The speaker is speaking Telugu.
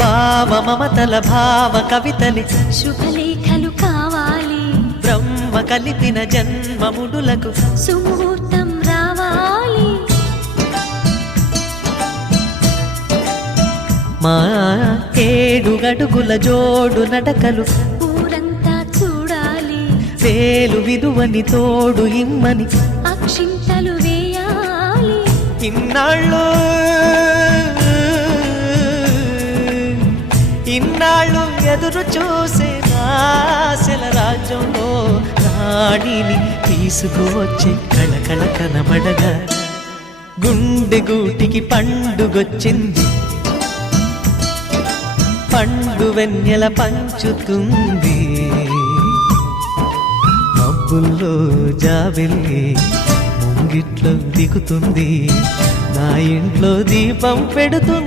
భావ మమతల భావ కవితలి శుభలేఖలు కావాలి, బ్రహ్మ కలిపిన జన్మముడులకు సుముహూర్తం రావాలి. మా 7 అడుగుల జోడు నడకలు ఊరంతా చూడాలి, వేలు విలువని తోడు ఇమ్మని అక్షింతలు వేయాలి. ఇన్నాళ్ళు ఎదురు చూసే ఆశల రాజ్యంలో రాణిని తీసుకువచ్చే కళకళ కనబడగా గుండె గూటికి పండుగొచ్చింది, పండు వెన్నెల పంచుతుంది. మబ్బుల్లో జాబిల్లి ముంగిట్లో దిగుతుంది, నా ఇంట్లో దీపం పెడుతుంది.